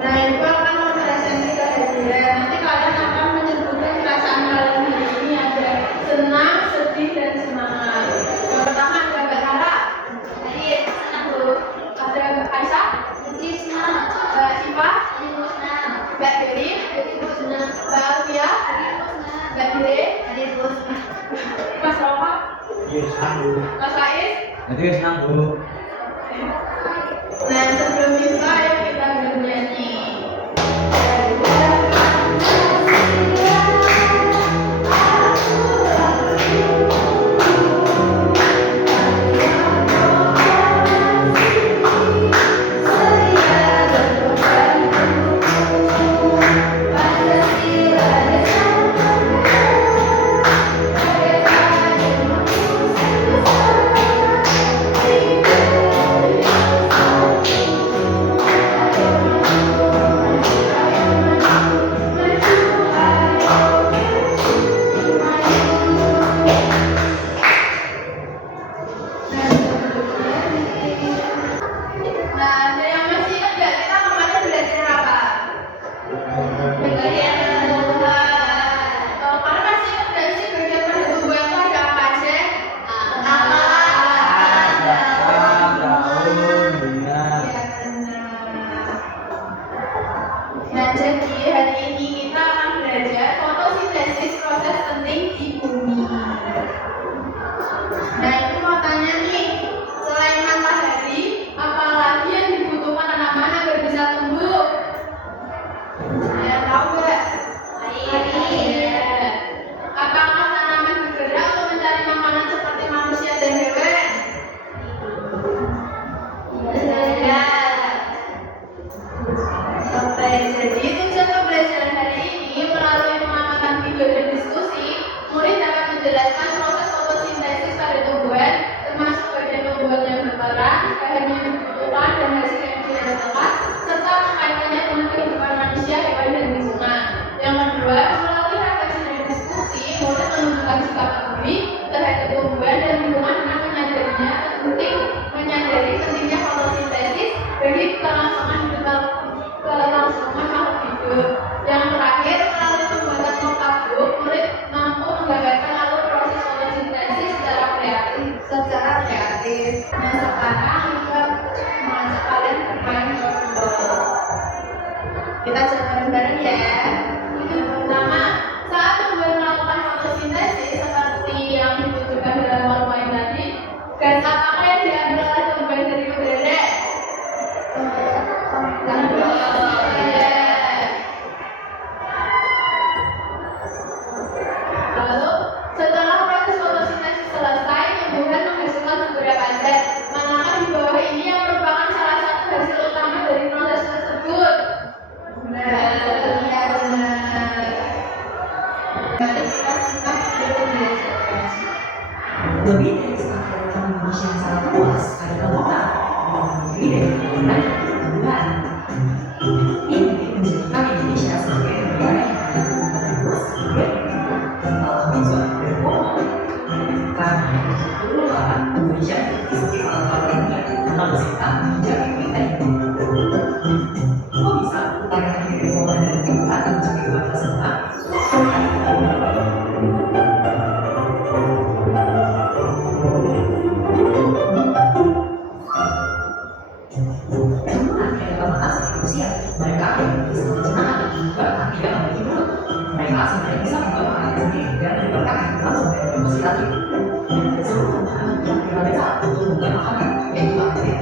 Nah, itu akan merepresentasi kehadiran. Nanti kalian akan menyebutkan perasaan kalian ini ada senang, sedih, dan semangat. Yang pertama ada Mbak Hara. Tadi senang dulu. Ada Mbak Aisyah. Tadi senang. Mbak Siva. Tadi senang. Mbak Dewi. Tadi senang. Mbak Alfia. Tadi senang. Mbak Dile. Tadi senang. Mas Roma. Iya, senang dulu. Mas Ais. Tadi senang dulu. Nah, sebelum itu ayo kita bernyanyi. Nah, jadi hari ini kita akan belajar fotosintesis, proses penting di bumi. Nah, itu mau tanya nih, selain matahari, apa lagi yang dibutuhkan tanaman agar bisa tumbuh? Ya, tahu nggak? Air. Apakah tanaman bergerak untuk mencari makanan seperti manusia dan hewan? Iya. Jadi tujuan pembelajaran hari ini melalui pengamatan video dan diskusi, murid dapat menjelaskan proses fotosintesis pada tumbuhan, termasuk bagian tumbuhan yang berperan, bahan yang dibutuhkan dan hasil yang dihasilkan, serta kaitannya dengan kehidupan manusia, hewan dan lingkungan. Yang kedua, melalui refleksi dan diskusi, murid menunjukkan sikap peduli terhadap tumbuhan dan lingkungan dengan menyadari pentingnya fotosintesis bagi kelangsungan makhluk hidup. Yang terakhir, melalui pembuatan notebook, murid mampu menggambarkan alur proses fotosintesis secara kreatif. Nah, sekarang kita mengajak kalian bermain kelompok. Kita coba bareng-bareng ya. Yang pertama, saat tumbuhan melakukan fotosintesis seperti yang ditunjukkan dalam warna tadi, gas apakah yang diambil oleh tumbuhan dari udara? Lalu, setelah proses fotosintesis selesai, tumbuhan menghasilkan beberapa zat. Manakah di bawah ini yang merupakan salah satu hasil utama dari proses tersebut? Benar. Mari kita simak video belajar. Lebih dari setengah dari Indonesia yang sangat puas pada kelompok dari penggunaan tumbuhan. Ini menjadikan Indonesia sebagai negara yang paling luas dalam menjual berbohong. Karena itulah Indonesia sebagai salah satu negara yang bersifat menjadi kita. Kok bisa karena berbohong dan tumbuhan menjadi dua serta? Mereka bisa mencerna bahkan tidak memiliki mulut. Mereka sebenarnya bisa membawa anak sendiri dan menyebabkan langsung dari emosi tadi. Seluruh tumbuhan yang mereka untuk membuat makanan yaitu bakteri.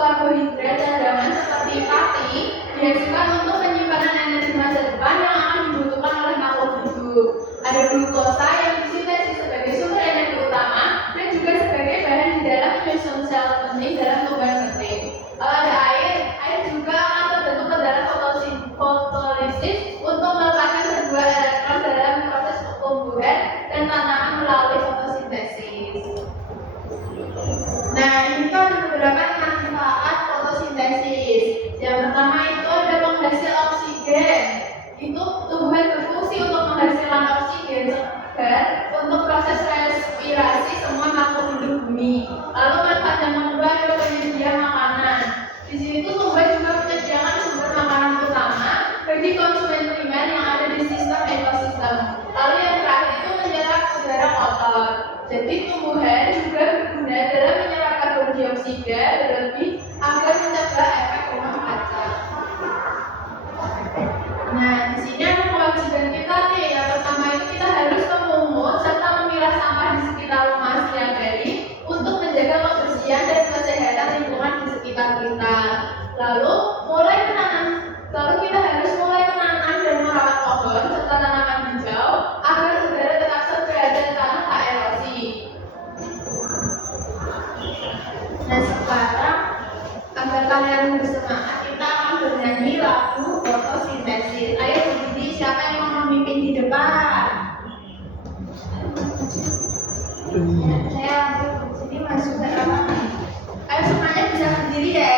karbohidrat cadangan seperti pati dihasilkan untuk penyimpanan energi masa depan yang akan dibutuhkan oleh makhluk hidup. Ada glukosa yang disintesis sebagai sumber energi utama dan juga sebagai bahan di dalam menyusun sel penting dalam tumbuhan penting. Kalau ada air juga akan terbentuk ke dalam fotolisis untuk melepaskan sebuah elektron dalam proses pertumbuhan dan tanaman melalui fotosintesis. Nah, ini kan beberapa manfaat fotosintesis. Yang pertama itu ada penghasil oksigen. Itu tumbuhan berfungsi untuk menghasilkan oksigen segar untuk proses respirasi semua makhluk hidup bumi. Lalu manfaat yang kedua ada penyedia makanan. Di sini tuh tumbuhan juga menyediakan sumber makanan utama bagi konsumen primer yang ada di sistem ekosistem. Lalu yang terakhir itu menyerap udara kotor. Jadi tumbuhan juga berguna dalam menyerap karbon dioksida berlebih agar mencegah efek rumah kaca. Nah, di sini ada kewajiban kita nih. Yang pertama itu kita harus memungut serta memilah sampah di sekitar rumah setiap hari untuk menjaga kebersihan dan kesehatan lingkungan di sekitar kita. Lalu kita harus mulai menanam dan merawat pohon serta tanaman hijau agar udara tetap segar dan tanah tak erosi. Nah, sekarang agar kalian bersemangat, kita akan bernyanyi lagu fotosintesis. Ayo berdiri, siapa yang mau memimpin di depan? Saya ambil di sini masuk ke lapangan. Ayo semuanya bisa berdiri ya.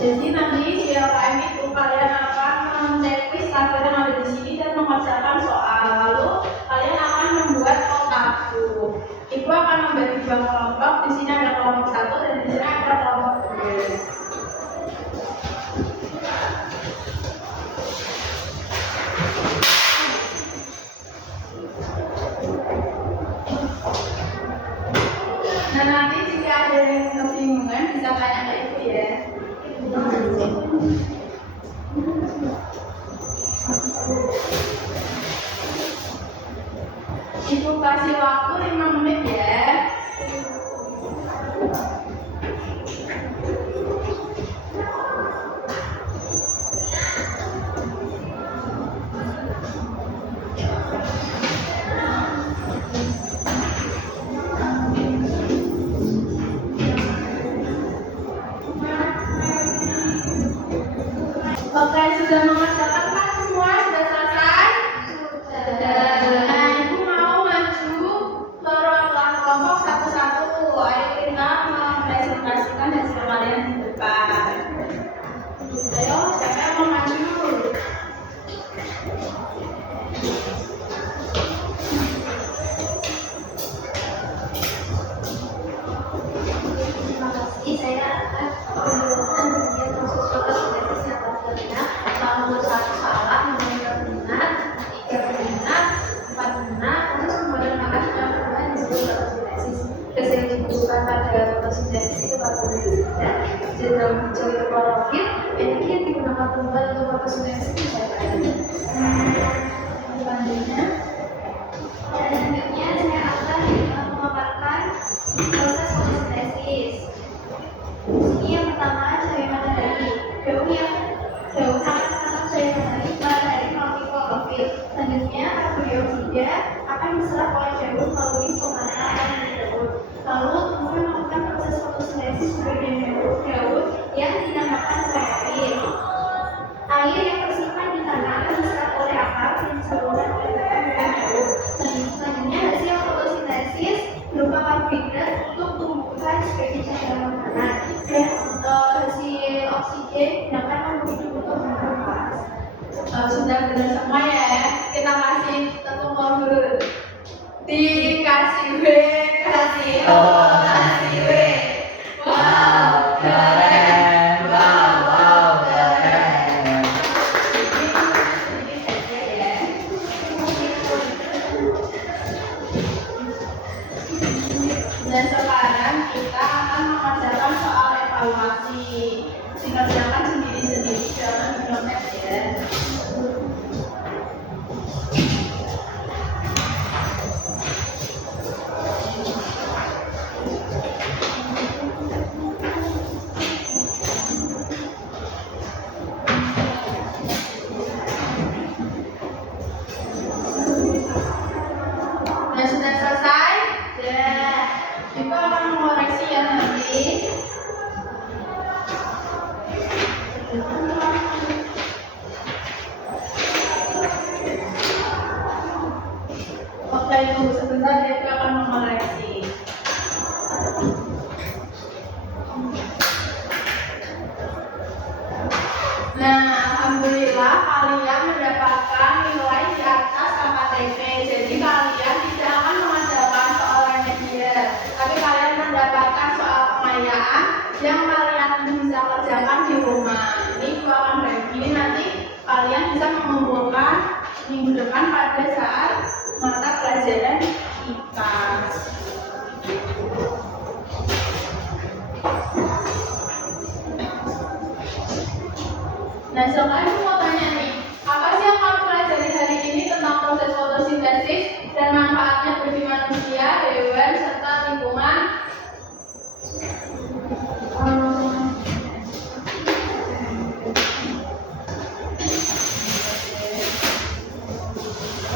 Jadi nanti di LKM itu kalian akan menceklis tabel yang ada di sini dan mengerjakan soal. Lalu kalian akan membuat kotakku. Ibu akan membagi dua kelompok. Di sini ada kelompok 1 dan di sini ada kelompok 2. Nah, nanti jika ada yang kebingungan bisa tanya ke ibu ya. Ibu kasih waktu 5 menit ya. Oke, sudah mengerjakan Pak semua? Sudah selesai? Sudah. Nah, Ibu mau maju, terus dia akan diserap oleh jarum melalui stomata Daud. Lalu kemudian melakukan proses fotosintesis sebagai Daud yang dinamakan kloropil. Air yang tersimpan di tanah akan diserap oleh akar dan disalurkan oleh batang Daud. Selanjutnya hasil fotosintesis berupa karbohidrat untuk tumbuhan sebagai cairan makanan dan hasil oksigen digunakan untuk hidup untuk bernafas. Sudah benar semua ya, kita kasih telepon dulu. Dikasih W, kasih O, kasih W. Wow, keren. Wow, keren. Dan sekarang kita akan mengerjakan soal evaluasi. Dikerjakan sendiri-sendiri, jangan dicontek ya. Nah, sudah selesai? Sudah. Ibu akan mengoreksi ya nanti. Oke, tunggu sebentar, Ibu akan mengoreksi. Nah, alhamdulillah kalian mendapatkan nilai di atas KKTP. Jadi kalian tidak akan mengandalkan soalannya dia, tapi kalian mendapatkan soal pengayaan yang kalian bisa kerjakan di rumah. Ini gua akan bagi, nanti kalian bisa mengumpulkan minggu depan pada saat mata pelajaran IPA. Nah, sekarang aku mau tanya nih, apa sih yang kamu pelajari hari ini tentang proses fotosintesis dan manfaatnya bagi manusia, hewan, serta lingkungan?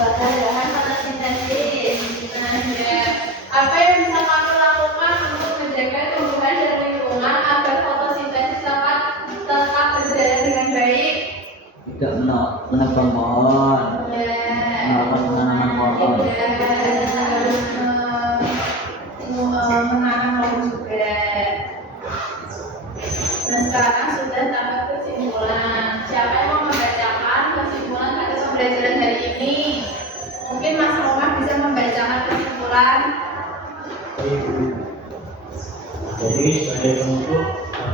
Bahan fotosintesis. Nah, ya. Apa yang bisa kamu lakukan untuk menjaga tumbuhan dan lingkungan agar fotosintesis dapat tetap berjalan dengan baik? Tidak menebang pohon, melakukan penanaman pohon. Menanam pohon juga. Nah, sekarang sudah dapat kesimpulan. Siapa yang mau membacakan kesimpulan pada pembelajaran hari ini? Mungkin Mas Roma bisa membacakan kesimpulan. Jadi sebagai penutup,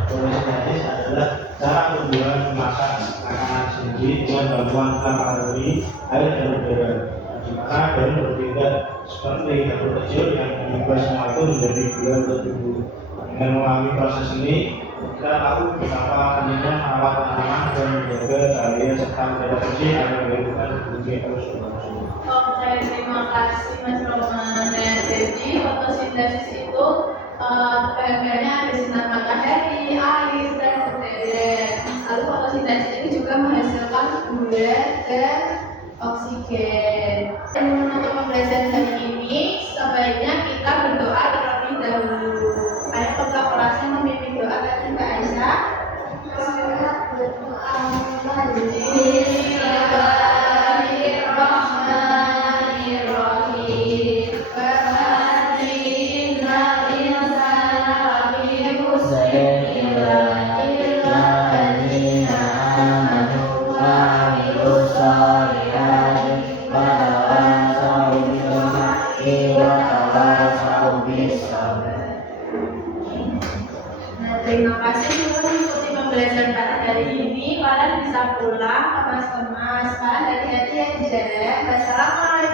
fotosintesis adalah cara pembuatan kemasan makanan sendiri dengan bantuan kalori, air dan udara. Di mana daun bertindak seperti dapur kecil yang mengubah semua itu menjadi gula untuk tubuh. Dengan mengalami proses ini, kita tahu betapa pentingnya merawat tanaman dan menjaga cahaya serta menjaga bersih agar kehidupan bumi terus berlangsung. Oke, terima kasih Mas Roman. Nah, jadi fotosintesis itu bahan-bahannya ada sinar matahari, air, dan udara. Lalu fotosintesis ini juga menghasilkan gula dan oksigen. Untuk pembelajaran hari ini, sebaiknya kita berdoa terlebih dahulu. Ayo ketua kelasnya memimpin doa dari Mbak Aisyah. Terima kasih sudah mengikuti pembelajaran pada hari ini. Kalian bisa pulang ke kelas-kelas. Hati-hati ya di jalan. Wassalamualaikum.